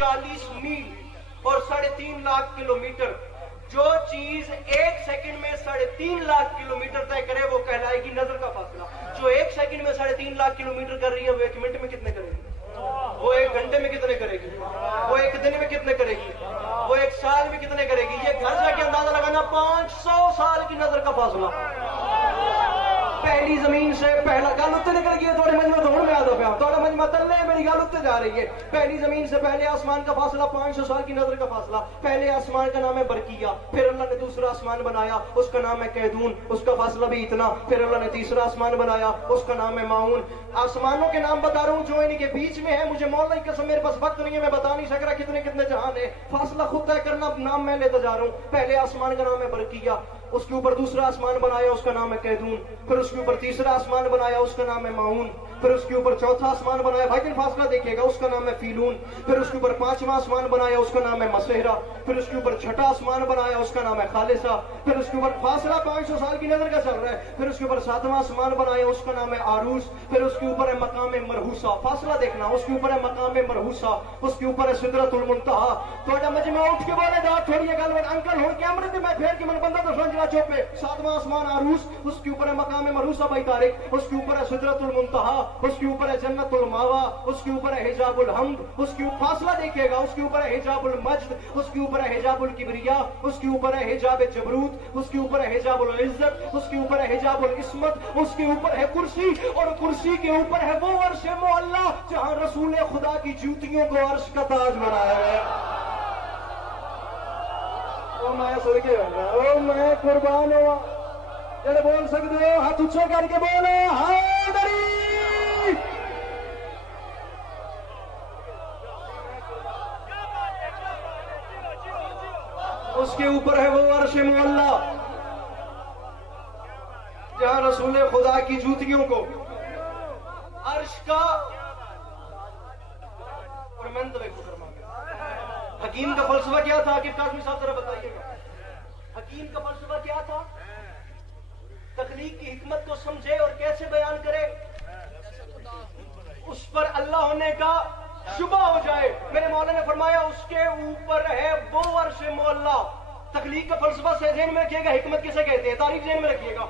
40 मील اور 3.5 लाख किलोमीटर, जो चीज 1 सेकंड में 3.5 लाख किलोमीटर तय करे वो कहलाएगी नजर का फासला। जो 1 सेकंड में 3.5 लाख किलोमीटर कर रही है वो 1 मिनट में कितने करेगी, वो 1 घंटे में कितने करेगी, वो 1 दिन में कितने करेगी, वो 1 साल में कितने करेगी। ये घर जाके अंदाजा लगाना 500 साल की नजर का फासला। पहली जमीन से पहला गल उत्ते निकल गई है, थोड़े मंजमा धोड़ में आ दो पिया, थोड़ा मंजमा तल्ले मेरी गल उत्ते जा रही है। पहली जमीन से पहले आसमान का फासला 500 साल की नजर का फासला। पहले आसमान का नाम है बरकिया, फिर अल्लाह ने दूसरा आसमान बनाया, उसका नाम है कैदून, उसका फासला भी इतना। फिर अल्लाह ने तीसरा आसमान बनाया, उसका नाम है माउन। आसमानों के नाम बता रहा हूँ जो इनके बीच में है, मुझे मौला की कसम मेरे पास वक्त नहीं है, मैं बता नहीं सक रहा कितने कितने जहान है। फासला खुद तय करना, नाम मैं लेता जा रहा हूँ। पहले आसमान का नाम है बरकिया, उसके ऊपर दूसरा आसमान बनाया, उसका नाम है कैदून। फिर उसके ऊपर तीसरा आसमान बनाया, उसका नाम है माउन। फिर उसके ऊपर चौथा आसमान बनाया, भाई फासला देखिएगा, उसका नाम है फीलून। फिर उसके ऊपर 5वां आसमान बनाया, उसका नाम है मसेहरा। फिर उसके ऊपर 6ठा आसमान बनाया, उसका नाम है खालिसा। फिर उसके ऊपर फासला 500 साल की नजर का चल रहा है। फिर उसके ऊपर 7वां आसमान बनाया, उसका नाम है आरूस। फिर उसके ऊपर है मकाम मरहूसा, फासला देखना, उसके ऊपर है मकाम मरहूसा। उसके ऊपर है सिदरतुल मुंतहा। थोड़ा मजमा उठ के बोले दा थोड़ी गल में अंकल हो के अमृत मैं फेर के मन बंदा तो समझना चुप है। 7वां आसमान आरूस, उसके ऊपर है मकाम मरहूसा भाई तारिक, उसके ऊपर है सिदरतुल मुंतहा, उसके ऊपर है जन्नतुल मावा, उसके ऊपर है हिजाबुल हम्द, उसके ऊपर फासला देखिएगा, उसके ऊपर है हिजाबुल मज्द, उसके ऊपर है हिजाबुल किबरिया, उसके ऊपर है हिजाब जबरूत, उसके ऊपर है हिजाबुल इज्जत, उसके ऊपर है हिजाबुल इस्मत, उसके ऊपर है कुर्सी, और कुर्सी के ऊपर है वो अर्श मुअल्ला जहां रसूल खुदा की जूतियों को अर्श का ताज बनाया है। ओ मैं सदके ओ मैं कुर्बान हुआ जड़े बोल सकते हो हाथ ऊंचे करके बोलो हैदरी। उसके ऊपर है वो अर्श मुअल्ला जहां रसूल खुदा की जूतियों को अर्श का हकीम का फलसफा क्या था? आकिब काज़मी साहब जरा बताइएगा, हकीम का फलसफा क्या था? तख्लीक की हिकमत को समझे और कैसे बयान करे, उस पर अल्लाह होने का शुबा हो जाए। मेरे मौला ने फरमाया उसके ऊपर है वो अर्श मुअल्ला। तख्लीक का फलसफा से ज़हन में रखिएगा, हिकमत किसे कहते हैं, तारीफ ज़हन में रखिएगा।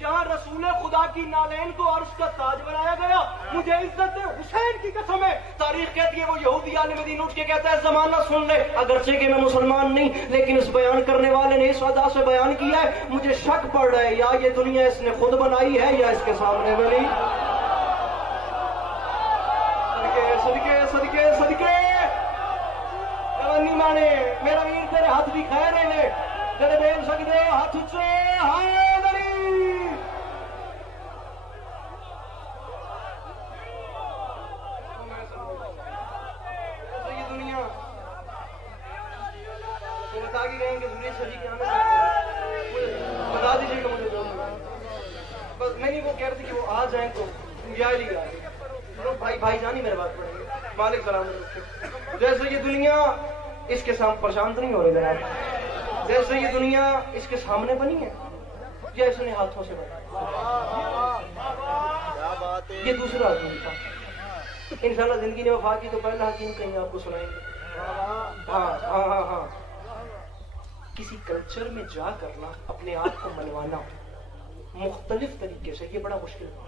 जहां रसूल खुदा की नालैन को अर्श का ताज बनाया गया, मुझे इज्जत हुसैन की कसम है, तारीख कहती है वो यहूदी आलिम दीन उठ के कहता है जमाना सुन ले, अगरचे कि मैं मुसलमान नहीं, लेकिन इस बयान करने वाले ने इस अदा से बयान किया है, मुझे शक पड़ रहा है या ये दुनिया इसने खुद बनाई है या इसके सामने बनी। सदके सदके सदके सदके माने मेरा वीर तेरे हाथ भी खैर है जड़े बोल सकते हो हाथ उच्चे हैदरी। ये दुनिया बता के गए कि दुनिया सही क्या बता दीजिएगा मुझे बस। नहीं वो कह रहे थे कि वो आ जाए तो ली भाई भाई जानी मेरे बात पड़ेंगे मालिक सलाम। जैसे ये दुनिया इसके सामने परेशान तो नहीं हो रहे जनाब, जैसे ये दुनिया इसके सामने बनी है या इसने हाथों से बनी, ये दूसरा हकीम था। इंशाल्लाह जिंदगी ने वफा की तो पहला हकीम कहीं आपको सुनाएंगे। हाँ किसी कल्चर में जा करना, अपने आप को मनवाना मुख्तलिफ तरीके से, ये बड़ा मुश्किल था।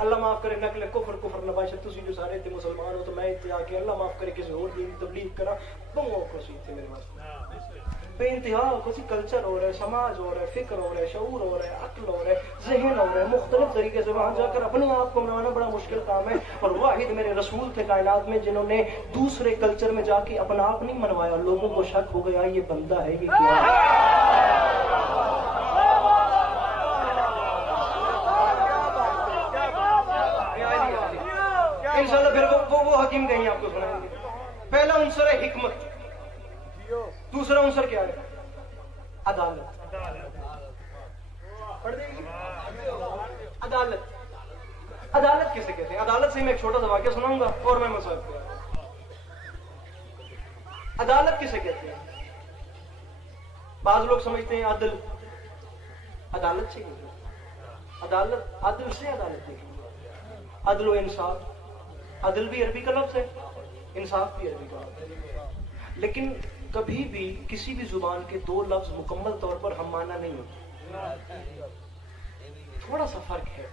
अल्लाह माफ करे नकल कुफर कुफर नबाशत तुसी जो सारे थे मुसलमान हो तो मैं इत्ते आके अल्लाह माफ करे किसी और दीन तबलीग करा बहुत खुशी थी मेरे पास। बेइंतहा किसी कल्चर हो रहा है, समाज हो रहा है, फिक्र हो रहा है, शऊर हो रहा है, अक्ल हो रहा है, ज़हन हो रहा है, मुख्तलिफ तरीके से वहां जाकर अपने आप को बनाना बड़ा मुश्किल काम है। और वाहिद मेरे रसूल थे कायनात में जिन्होंने दूसरे कल्चर में जाके अपना आप नहीं मनवाया, लोगों को शक हो गया ये बंदा है ये क्या है। इंशाल्लाह फिर वो हकीम कहीं आपको सुनाएंगे। पहला उनसर है हिकमत, दूसरा उनसर क्या है? अदालत। अदालत अदालत किसे कहते हैं? अदालत से मैं एक छोटा सा वाक्य सुनाऊंगा और मैं मसला। अदालत किसे कहते हैं? बाज लोग समझते हैं अदल, अदालत से कहते हैं। अदालत अदल से अदालत देखिए, अदल व इंसाफ, عدل بھی عربی کا لفظ ہے، انصاف بھی عربی کا لفظ ہے، لیکن کبھی بھی کسی بھی زبان کے دو لفظ مکمل طور پر ہم معنی نہیں ہوتے، تھوڑا سا فرق ہے۔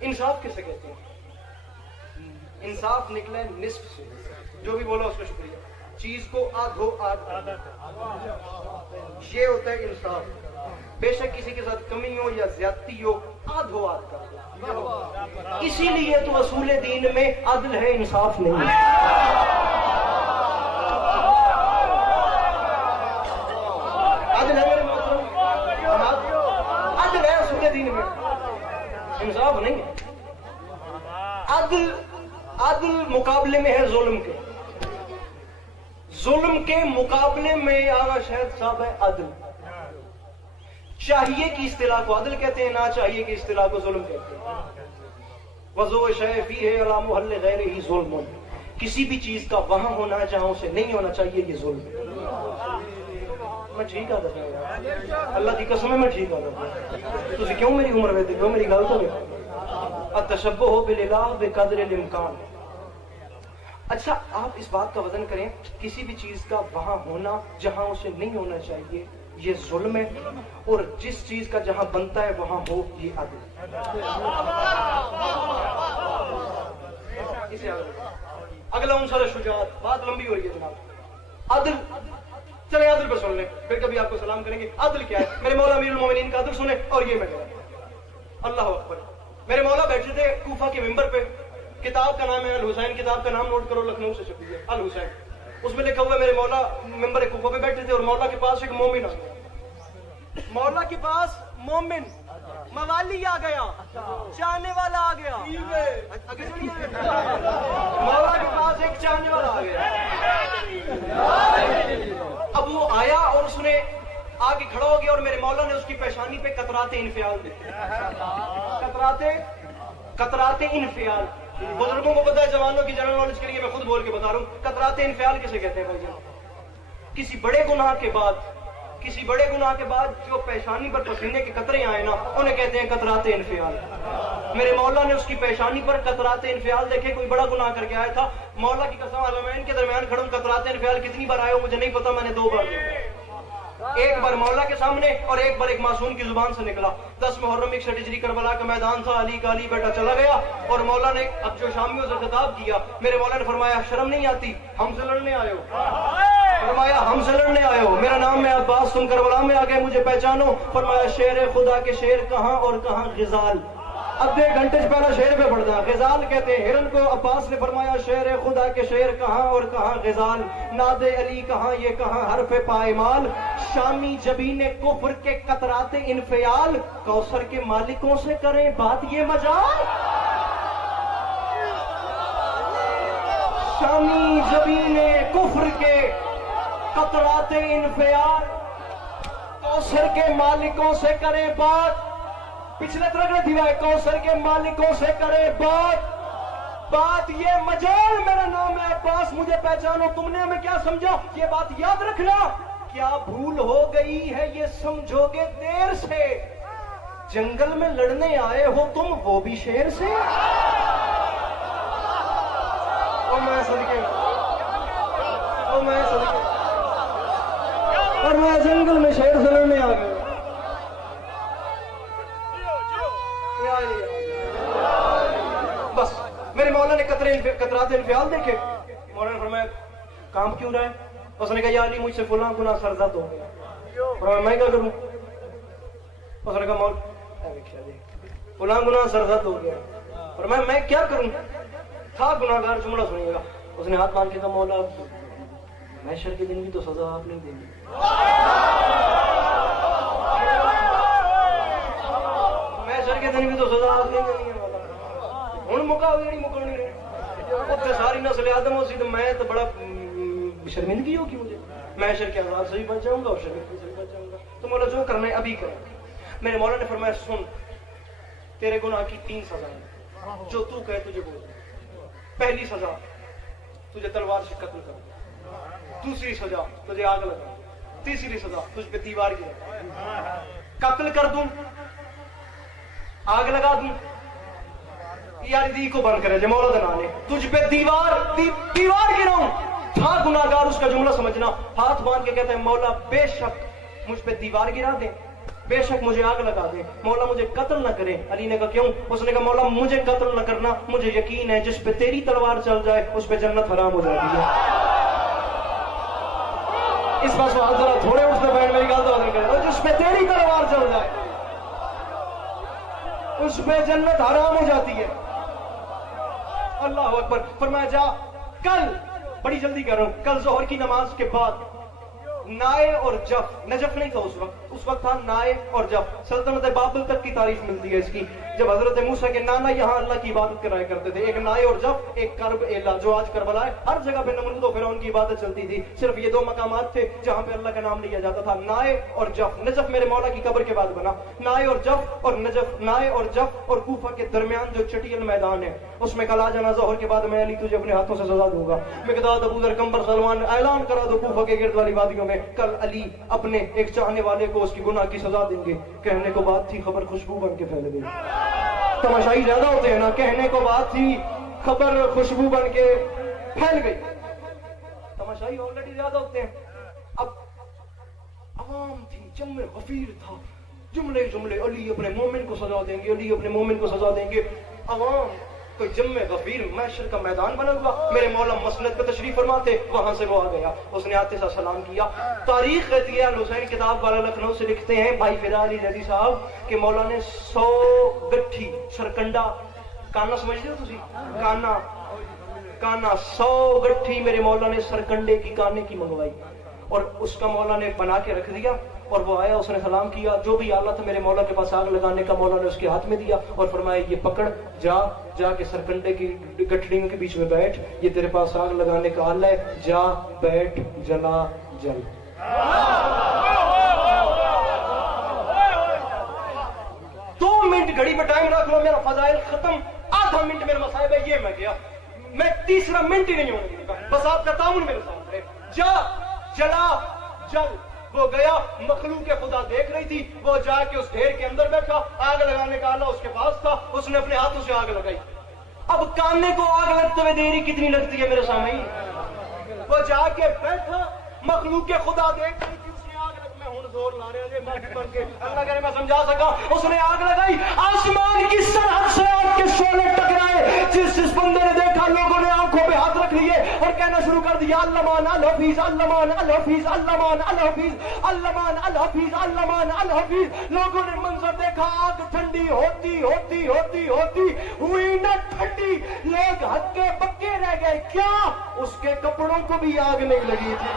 انصاف کسے کہتے ہیں؟ انصاف نکلا ہے نصف سے، جو بھی بولا اس کا شکریہ، چیز کو آدھو آدھ، یہ ہوتا ہے انصاف۔ بے شک کسی کے ساتھ کمی ہو یا زیادتی ہو، آدھو آدھ کر دو۔ اسی لیے تو اصول دین میں عدل ہے، انصاف نہیں ہے۔ عدل ہے میرے محترم، عدل ہے اصول دین میں، انصاف نہیں ہے۔ عدل مقابلے میں ہے ظلم کے، ظلم کے مقابلے میں آغا شہد صاحب ہے عدل۔ چاہیے کی اصطلاح کو عدل کہتے ہیں، نہ چاہیے کی اصطلاح کو ظلم کہتے ہیں۔ وضوء شیء فیہ علی محل غیرہ ظلم، کسی بھی چیز کا وہاں ہونا جہاں اسے نہیں ہونا چاہیے یہ ظلم ہے۔ میں ٹھیک آ رہا، اللہ کی قسم ہے میں ٹھیک آ رہا۔ تسی کیوں میری عمر ویتے کیوں میری گل تو التشبہ بالالہ بقدر الامکان۔ اچھا آپ اس بات کا وزن کریں، کسی بھی چیز کا وہاں ہونا جہاں اسے نہیں ہونا چاہیے یہ ظلم ہے، اور جس چیز کا جہاں بنتا ہے وہاں ہو یہ عدل۔ اگلا عنصر شجاعت، بات لمبی ہو رہی ہے جناب۔ عدل، چلے عدل پر سن لیں، پھر کبھی آپ کو سلام کریں گے۔ عدل کیا ہے؟ میرے مولا امیر المومنین کا عدل سنیں اور یہ میں کہہ رہا ہوں، اللہ اکبر۔ میرے مولا بیٹھے تھے کوفہ کے ممبر پہ، کتاب کا نام ہے الحسین، کتاب کا نام نوٹ کرو، لکھنؤ سے چھپی ہے الحسین، اس میں لکھا ہوا ہے میرے مولا ممبر کوفہ پہ بیٹھے تھے اور مولا کے پاس ایک مومن آ گیا، مولا کے پاس مومن موالی آ گیا، چاہنے والا آ گیا، مولا کے پاس ایک چاہنے والا آ گیا۔ اب وہ آیا اور اس نے آگے کھڑا ہو گیا اور میرے مولا نے اس کی پیشانی پہ قطرات انفعال دیکھے، قطرات انفعال۔ بزرگوں کو پتا ہے، جوانوں کی جنرل نالج کے لیے میں خود بول کے بتا رہا ہوں، قطرات انفعال کسے کہتے ہیں بھائی جان؟ کسی بڑے گناہ کے بعد جو پیشانی پر پسینے کے قطرے آئے نا انہیں کہتے ہیں قطرات انفعال۔ میرے مولا نے اس کی پیشانی پر قطرات انفعال دیکھے، کوئی بڑا گناہ کر کے آیا تھا، مولا کی قسم علمین کے درمیان کھڑوں، قطرات انفعال کتنی بار آئے ہو مجھے نہیں پتا، میں نے 2 بار دیکھا، ایک بار مولا کے سامنے اور ایک بار ایک معصوم کی زبان سے نکلا۔ 10 محرم 61 ہجری کربلا کا میدان تھا، علی کا علی بیٹا چلا گیا اور مولا نے اب جو شامیوں سے خطاب کیا، میرے مولا نے فرمایا شرم نہیں آتی، ہم سے لڑنے آئے ہو؟ فرمایا ہم سے لڑنے آئے ہو؟ میرا نام ہے عباس، تم کربلا میں آ گئے، مجھے پہچانو؟ فرمایا شیر خدا کے شیر کہاں اور کہاں غزال۔ اب 1 گھنٹے سے پہلا شیر پہ پڑھتا، غزال کہتے ہیں ہرن کو۔ عباس نے فرمایا شیر خدا کے شیر کہاں اور کہاں غزال، ناد علی کہاں یہ کہاں حرف پائمال، شامی جبین کفر کے قطرات انفعال، کوثر کے مالکوں سے کریں بات یہ مجال۔ شامی جبین کفر کے قطرات انفعال، کوثر کے مالکوں سے کریں بات، پچھلے طرح دیا ہے کوثر کے مالکوں سے کرے بات یہ مجال۔ میرا نام ہے عباس، مجھے پہچانو، تم نے ہمیں کیا سمجھا یہ بات یاد رکھنا، کیا بھول ہو گئی ہے یہ سمجھو گے دیر سے، جنگل میں لڑنے آئے ہو تم وہ بھی شیر سے۔ اور میں صدقے اور میں جنگل میں شیر سے لڑنے آ گیا۔ بس میرے مولا نے قطرات انفعال دیکھے، مولا نے فرمایا کام کیوں رہا ہے؟ اس نے کہا یا علی مجھ سے فلاں گناہ سرزد ہو گیا۔ فرمایا میں کیا کروں؟ اس نے کہا مولا فلاں گناہ سرزد ہو گیا۔ فرمایا میں کیا کروں؟ تھا گناہگار، جملہ سنیے گا۔ اس نے ہاتھ مان کے کہا مولا محشر کے دن بھی تو سزا آپ نہیں دیں گے۔ محشر کے دن بھی تو سزا آپ نہیں دیں گے مولا، ہوں مکاؤ جی مکاؤنی رہے اتنے ساری نسل آدم ہو سی تو میں تو بڑا شرمندگی ہوگی مجھے، محشر کے عذاب سے بھی بچ جاؤں گا اور شرمندگی سے بھی بچ جاؤں گا، تو مولا جو کرنا ہے ابھی کریں۔ میرے مولا نے فرمایا سن تیرے گناہ کی 3 سزائیں جو تو کہے تجھے بول۔ پہلی سزا تجھے تلوار سے قتل کر، دوسری سزا تجھے آگ لگا، تیسری سزا تجھ پہ دیوار گرا۔ قتل کر دوں، آگ لگا دوں، यार दी को बंद करे मौला दना ने तुझ पे दीवार गिराऊं था गुनाहगार, उसका जुमला समझना। हाथ बांध के कहते हैं मौला बेशक मुझ पे दीवार गिरा दे, बेशक मुझे आग लगा दे, मौला मुझे कत्ल न करे। अली ने कहा क्यों? उसने कहा मौला मुझे कत्ल न करना, मुझे यकीन है जिस पे तेरी तलवार चल जाए उस पे जन्नत हराम हो जाती है। इस बात को जरा थोड़े उठते बैठ मेरी गल तो करे, जिस पे तेरी तलवार चल जाए उस पे जन्नत हराम हो जाती है। अल्लाह अकबर। फरमाया जा कल, बड़ी जल्दी कर रहा हूं, कल जोहर की नमाज के बाद नाए और जफ, नजफ नहीं था उस वक्त था नाए और जफ। सल्तनत बाबल तक की तारीफ मिलती है इसकी, जब हजरत मूसा के नाना यहाँ अल्लाह की इबादत कराया करते थे। एक नाए और जफ, एक करब एला, जो आज करबला है। हर जगह पे नमरूद और फिरौन की इबादत चलती थी, सिर्फ ये दो मकामात थे जहां पे अल्लाह का नाम लिया जाता था, नाए और जफ। नजफ मेरे मौला की कब्र के बाद बना। नाए और जफ और नजफ, नाए और जफ और कूफा के दरमियान जो चटियल मैदान है उसमें कल आ जाना, जोहर के बाद मैं अली तुझे अपने हाथों से सजा दूंगा। मिकदाद, अबू जर, कंबर, सलमान, ऐलान करा दो कूफा के गिर्द वाली वादियों में कल अली अपने एक चाहने वाले को उसकी गुनाह की सजा देंगे। कहने को बात थी, खबर खुशबू बन के फैल गई। तमाशाई ज्यादा होते हैं ना, कहने को बात थी, खबर खुशबू बन के फैल गई। तमाशाई ऑलरेडी ज्यादा होते हैं। अब अवाम थी, जम्मे गफीर था, जुमले जुमले, अली अपने मोमिन को सजा देंगे, अली अपने मोमिन को सजा देंगे। अवाम कोई जम्मे गफीर महशर का मैदान बना हुआ, मेरे मौला मसनद पे तशरीफ फरमाते, वहां से वो आ गया, उसने आते सा सलाम किया। तारीख कहती है, हुसैन किताब वाला लखनऊ से लिखते हैं भाई फिदा अली जदी साहब कि मौला ने 100 गट्ठी सरकंडा, काना समझते हो तुसी, काना 100 गट्ठी मेरे मौला ने सरकंडे की काने की मंगवाई और उसका मौला ने बना के रख दिया। और वो आया, उसने सलाम किया, जो भी आला था मेरे मौला के पास आग लगाने का, मौला ने उसके हाथ में दिया और फरमाया ये पकड़, जा के सरकंडे की गठड़ियों के बीच में बैठ, ये तेरे पास आग लगाने का आला है, जा बैठ, जला जल। 2 मिनट घड़ी पे टाइम रख लो, मेरा फजाइल खत्म, आधा मिनट मेरा मसाइब है, ये मैं गया, मैं तीसरा मिनट ही नहीं होने दूंगा, बस आपका ताउन मेरे सामने। जा जला जल। वो गया, मखलूक खुदा देख रही थी, वो जाके उस ढेर के अंदर बैठा, आग लगाने का आला उसके पास था, उसने अपने हाथों से आग लगाई। अब काने को आग लगते हुए देरी कितनी लगती है मेरे सामने। वो जाके बैठा, मखलूक खुदा देख रही थी, उसने आग लग, मैं हूं जोर ला रहे बन के, अल्लाह करे मैं समझा सका, उसने आग लगाई। आसमान की सरहद से आग के शोले टकराए, जिस बंदे ने देखा लोगों ने आंखों पे हाथ रख लिए और कहना शुरू कर दिया अल्लमान अल हफीज, अल्लमान अल हफीज, अल्लमान अल हफीज, अल्लमान अल हफीज, अल्लमान अल हफीज। लोगों ने मंजर देखा, आग ठंडी होती होती होती होती हुई न ठंडी, लोग हक्के पक्के रह गए। क्या उसके कपड़ों को भी आग नहीं लगी थी?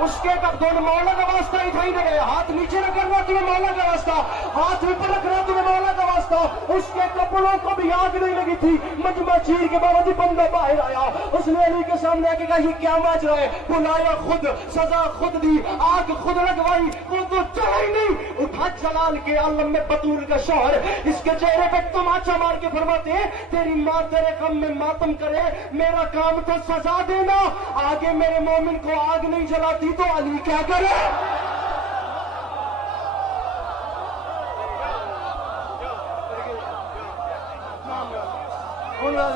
उसके कपड़ों, मौला का वास्ता ही था ही न गए, हाथ नीचे न करना तुम्हें मौला का वास्ता, हाथ ऊपर रखना तुम्हें मौला का वास्ता, उसके कपड़ों को भी आग नहीं लगी थी। मजमा चीर के बावजूद बंदा बाहर आया, उसने अली के सामने आके कहा ये क्या मच रहा है? बुलाया खुद, सजा खुद दी, आग खुद लगवाई, वो तो चला ही नहीं। उठा जलाल के आलम में बतूल का शौहर, इसके चेहरे पे तमाचा मार के फरमाते हैं तेरी माँ तेरे गम में मातम करे, मेरा काम तो सजा देना, आगे मेरे मोमिन को आग नहीं जलाती तो अली क्या करे? मौला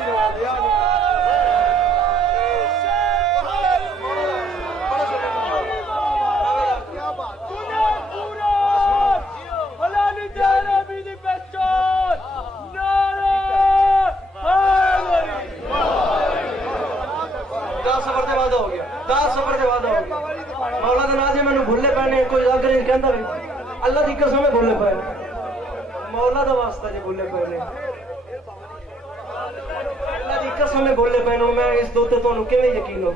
दे नाज़े मैनू भुल्ले पैने, कोई अगर कहता भी अल्लाह दी कसम भुल्ले पे, मौला दा वास्ता जे भुल्ले पैने, अल्लाह दी कसम भुल्ले पैने, मैं इस दो ते तुहानू किवें यकीन हो?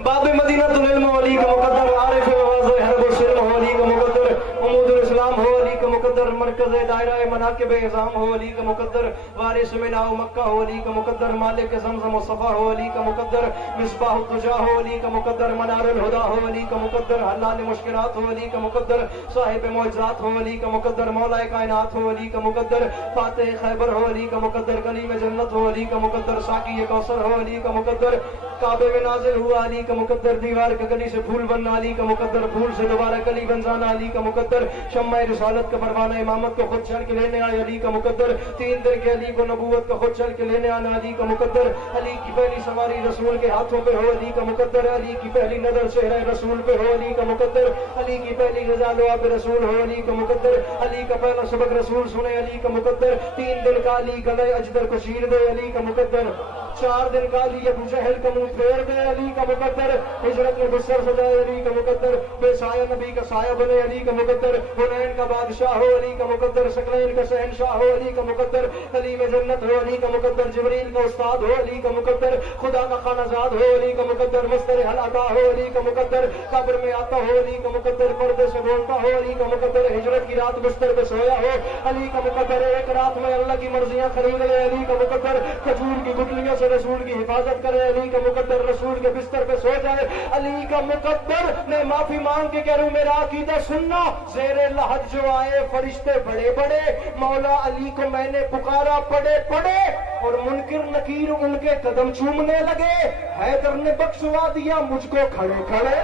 बाबे मदीना तुल इल्म वली का मुकद्दर, आरिफ नवाज़ हरब सिर हो अली का मुकद्दर, उमूदुल इस्लाम हो अली का मुकद्दर, मरकज दायरा मनाकिब एज़ाम हो अली का मुकद्दर, वारिस मिनाओ मक्का हो अली का मुकद्दर, मालिक ज़मज़म व सफ़ा हो अली का मुकद्दर, मिसबाह दुजा हो अली का मुकद्दर, मनारुल हुदा हो अली का मुकद्दर, हल्लाल मुश्किलात हो अली का मुकद्दर, साहिब मौजज़ात हो अली का मुकद्दर, मौलाए कायनात हो अली का मुकद्दर, फातिह खैबर हो अली का मुकद्दर, कलीम जन्नत हो अली का मुकद्दर, साकी कौसर हो अली का मुकद्दर, काबे में नाजिल हुआ अली का मुकद्दर, दीवार का गली से फूल बनना अली का मुकद्दर, फूल से दोबारा कली बन जाना अली का मुकद्दर, शम्मा रिसालत का परवाना इमामत को खुद चल के लेने आए अली का मुकद्दर, 3 दिन के अली को नबूवत को खुद चल के लेने आना अली का मुकद्दर, अली की पहली सवारी रसूल के हाथों पे हो अली का मुकद्दर, अली की पहली नजर चेहरे रसूल पे हो अली का मुकद्दर, अली की पहली गज़ा दुआ पे रसूल हो अली का मुकद्दर, अली का पहला सबक रसूल सुने अली का मुकद्दर, 3 दिन का अली गले अजदर को चीर दे अली का मुकद्दर, 4 दिन का अली अबू जहल का मुंह फेर दे अली का मुकद्दर, हिजरत में बिस्तर सजाए अली का मुकद्दर, बेसाया नबी का साया बने अली का मुकद्दर, हुनैन का बादशाह हो अली का मुकद्दर, सकलैन का शहनशाह हो अली का मुकद्दर, कलीम जन्नत हो अली का मुकद्दर, जिब्रील का उस्ताद हो अली का मुकद्दर, खुदा का खानाजाद हो अली का मुकद्दर, मस्तर हलाता हो अली का मुकद्दर, कब्र में आता हो अली का मुकद्दर, पर्दे से बोलता हो अली का मुकद्दर, हिजरत की रात बिस्तर पे सोया हो अली का मुकद्दर, एक रात में अल्लाह की मर्जियां खरीद ले अली का मुकद्दर, खजूर की गुठलियों से रसूल की हिफाजत करे अली का मुकद्दर, रसूल के बिस्तर पे सो जाए अली का मुकद्दर। मैं माफी मांग के कह रहा हूं मेरा अकीदा सुनना, जेरे लहद जो आए फरिश्ते बड़े बड़े, मौला अली को मैंने पुकारा पड़े पड़े, और मुनकिर नकीर उनके कदम चूमने लगे, हैदर ने बख्शवा दिया मुझको खड़े खड़े।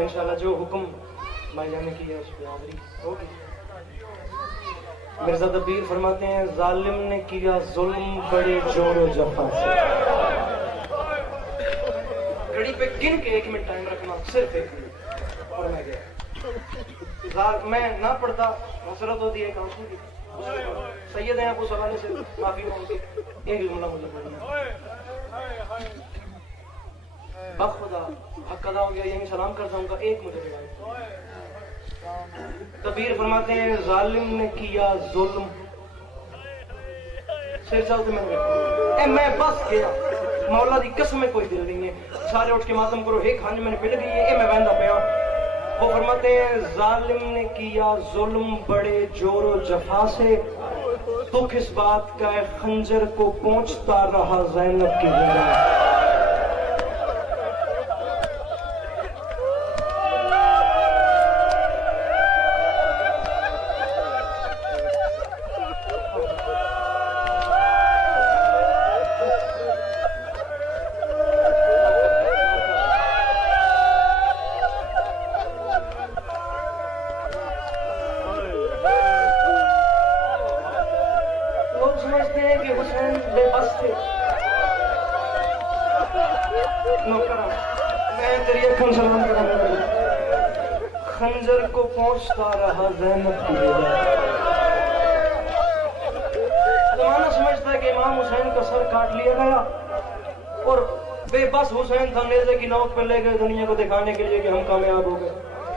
इंशाल्लाह जो हुक्म भाईजान ने किया उस पर हाजिरी होगी। मिर्जा दबीर फरमाते हैं, जालिम ने किया जुल्म बड़े जोरो जफा से। घड़ी पे गिन के 1 मिनट टाइम रखना, सिर्फ 1 मिनट, और मैं गया। मैं ना पढ़ता, हसरत होती है आंसू की। सैयद हैं आप उस हवाले से माफी मांगते, एक जुमला मुझे पढ़ना बखुदा हक अदा हो गया, यही सलाम कर जाऊंगा, एक मुझे रिवायत। कबीर फरमाते हैं, जालिम ने किया जुल्म, सिर चाहते मैं बस गया, मौला दी कसम में कोई दिल नहीं है, सारे उठ के मातम करो, एक खांज मैंने पिल गई है, मैं बहदा पे। वो फरमाते हैं, जालिम ने किया जुल्म बड़े जोरो जफा से, दुख इस बात का है खंजर को पहुंचता रहा ज़ैनब की ज़िंदगी। खंजर को पहुंचता रहा ज़ैनब की जमाना समझता है कि इमाम हुसैन का सर काट लिया गया, और बेबस हुसैन था, नेज़े की नोक पर ले गए दुनिया को दिखाने के लिए कि हम कामयाब हो गए,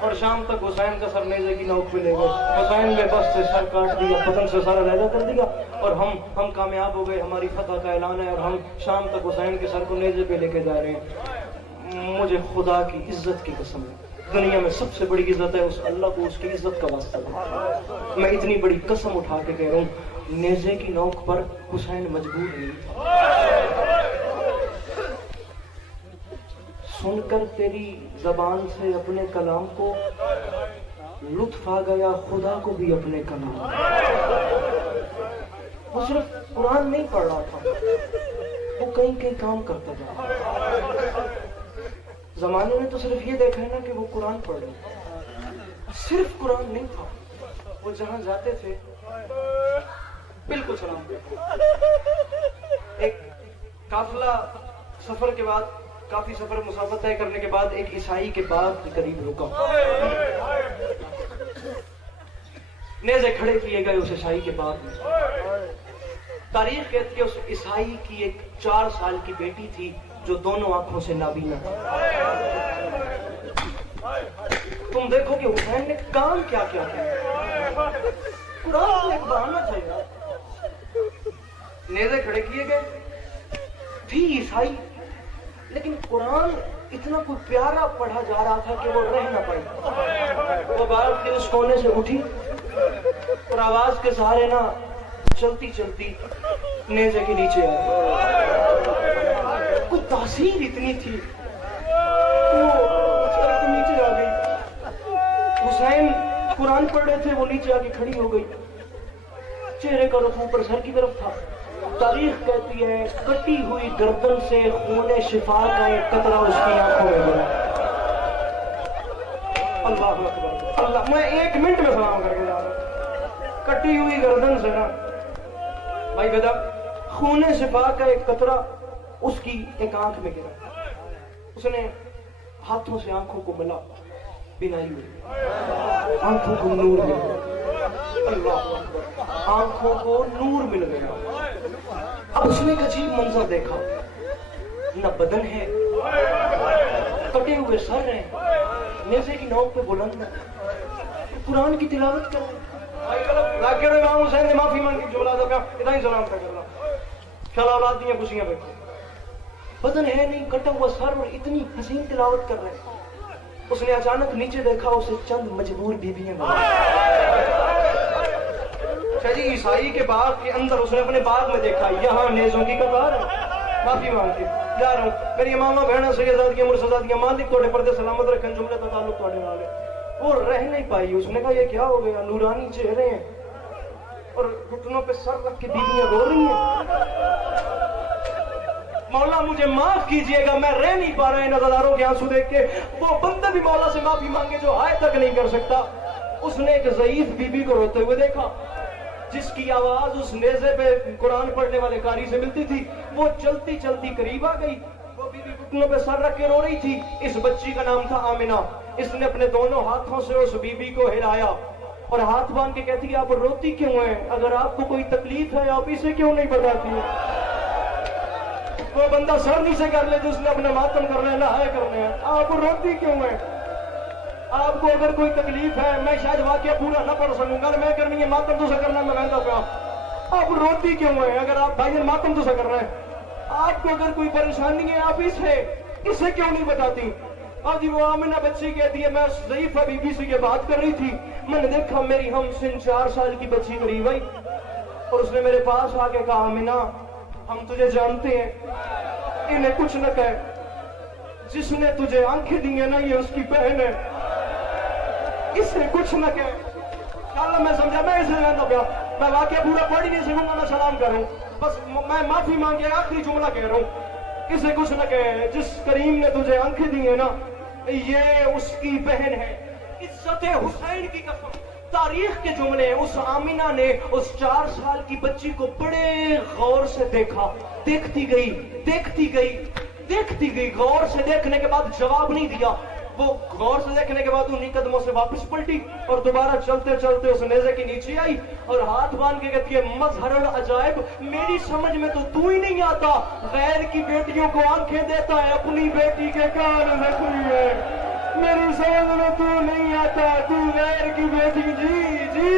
और शाम तक हुसैन का सर नेज़े की नोक पे ले गए। हुसैन बेबस से सर काट दिया, पतन से सारा लहदा कर दिया, और हम कामयाब हो गए, हमारी फतह का ऐलान है, और हम शाम तक हुसैन के सर को नेज़े पे लेके जा रहे हैं। मुझे खुदा की इज्जत की कसम है, दुनिया में सबसे बड़ी इज्जत है उस अल्लाह को, उसकी इज्जत का वास्ता है। मैं इतनी बड़ी कसम उठा के कह रहा हूँ, नेज़े की नोक पर हुसैन मजबूर नहीं था। सुनकर तेरी जबान से अपने कलाम को लुत्फ आ गया, खुदा को भी अपने कलाम। वो सिर्फ कुरान नहीं पढ़ रहा था, वो कहीं कहीं काम करता था। जमाने ने तो सिर्फ ये देखा है ना कि वो कुरान पढ़ रहे, सिर्फ कुरान नहीं था, वो जहां जाते थे बिल्कुल सलाम करते। एक काफिला सफर के बाद, काफी सफर मुसाफर तय करने के बाद, एक ईसाई के बाद करीब रुका, नेज़े खड़े किए गए उस ईसाई के बाद में। तारीख कहती है उस ईसाई की एक 4 साल की बेटी थी जो दोनों आंखों से नाबीना थी। तुम तुम देखो कि हुसैन ने काम क्या क्या किया। कुरान तो एक बहाना था यार। नेज़े खड़े किए गए, भी ईसाई, लेकिन कुरान इतना कोई प्यारा पढ़ा जा रहा था कि वो रह ना पाई। वो बात के उस कोने से उठी और आवाज के सहारे ना चलती चलती नेज़े के नीचे आई। कुछ तासीर इतनी थी वो उस तरह से नीचे आ गई। हुसैन कुरान पढ़ रहे थे, वो नीचे आके खड़ी हो गई। चेहरे का रुख ऊपर सर की तरफ था। तारीख कहती है कटी हुई गर्दन से खूने शिफा का एक कतरा उसकी आंखों में गिरा। अल्लाह अकबर, अल्लाह। मैं 1 मिनट में सलाम करके जा रहा हूं। कटी हुई गर्दन से ना भाई गदब खूने शिफा का एक कतरा उसकी एक आंख में गिरा। उसने हाथों से आंखों को मिला, बिनाई हुई आंखों को नूर मिल गया। अल्लाह, आंखों को नूर मिल गया। अब उसने एक अजीब मंजर देखा, न बदन है, कटे हुए सर हैं, नेज़े की नोक पे बुलंद है, कुरान की तिलावत कर रहे। इमाम हुसैन ने माफी मांगी, जुमला दो इतना ही सलाम कर रहा ख्याल औलाद दिया खुशियां बैठी। बदन है नहीं, कटा हुआ सर और इतनी हसीन तिलावत कर रहे। उसने अचानक नीचे देखा, उसे चंद मजबूर बीबियां जी ईसाई के बाग के अंदर उसने अपने बाग में देखा, यहाँ नेज़ों की कतार है। माफी मांगती जा रहा हूँ, मेरी मामा बहना सैयदादियां मुर्शदादियां, मालिक तोड़े पर्दे सलामत रखें, जुमले का ताल्लुक तोड़े वाले। वो रह नहीं पाई, उसने कहा ये क्या हो गया, नूरानी चेहरे हैं और घुटनों पे सर रख के बीबियां रो रही हैं। मौला मुझे माफ कीजिएगा, मैं रह नहीं पा रहा नजरारों के आंसू देख के। वो बंदा भी मौला से माफी मांगे जो हाय तक नहीं कर सकता। उसने एक ज़ईफ बीबी को रोते हुए देखा, जिसकी आवाज उस नेज़े पे कुरान पढ़ने वाले कारी से मिलती थी। वो चलती चलती करीब आ गई। वो बीबी घुटनों पे सर रख के रो रही थी। इस बच्ची का नाम था आमिना। इसने अपने दोनों हाथों से उस बीबी को हिलाया और हाथ बांध के कहती है आप रोती क्यों हैं? अगर आपको कोई तकलीफ है आप इसे क्यों नहीं बताती है? वो बंदा सर नीचे कर ले जिसने अपने मातम करने हैं, नहाए करने हैं, आप रोती क्यों हैं? आपको अगर कोई तकलीफ है, मैं शायद वाकया पूरा न पढ़ सकूंगा, मैं करनी है मातम तुझे करना, मैं कहता हूँ आप रोती क्यों हैं? अगर आप भाई मातम तुझे कर रहे हैं, आपको अगर कोई परेशानी है आप इसे क्यों नहीं बताती? अब जी वो आमिना बच्ची कहती है मैं ज़ईफा बीबी से ये बात कर रही थी, मैंने देखा मेरी हमसिन 4 साल की बच्ची करीब आई और उसने मेरे पास आके कहा आमिना हम तुझे जानते हैं, इन्हें कुछ न कहे, जिसने तुझे आंखें दी है ना ये उसकी बहन है, इसे कुछ न कहे। अल्लाह मैं समझा, मैं इसे जानता गया, मैं वाकया पूरा पढ़ ही नहीं सकूंगा, मैं सलाम करूं, बस मैं माफी मांगे आखिरी जुमला कह रहा हूं, इसे कुछ न कहे, जिस करीम ने तुझे आंखें दी है ना ये उसकी बहन है। इज्जत हुसैन की कसम, तारीख के जुमले, उस आमिना ने उस 4 साल की बच्ची को बड़े गौर से देखा, देखती गई देखती गई देखती गई, गौर से देखने के बाद जवाब नहीं दिया। वो गौर से देखने के बाद उन्हीं कदमों से वापस पलटी और दोबारा चलते चलते उस नेज़े के नीचे आई और हाथ बांध के कहती है मजहरुल अजायब, मेरी समझ में तो तू ही नहीं आता, गैर की बेटियों को आंखें देता है, अपनी बेटी के कान जख्मी है, मेरी समझ में तू नहीं आता, तू गैर की बेटी। जी जी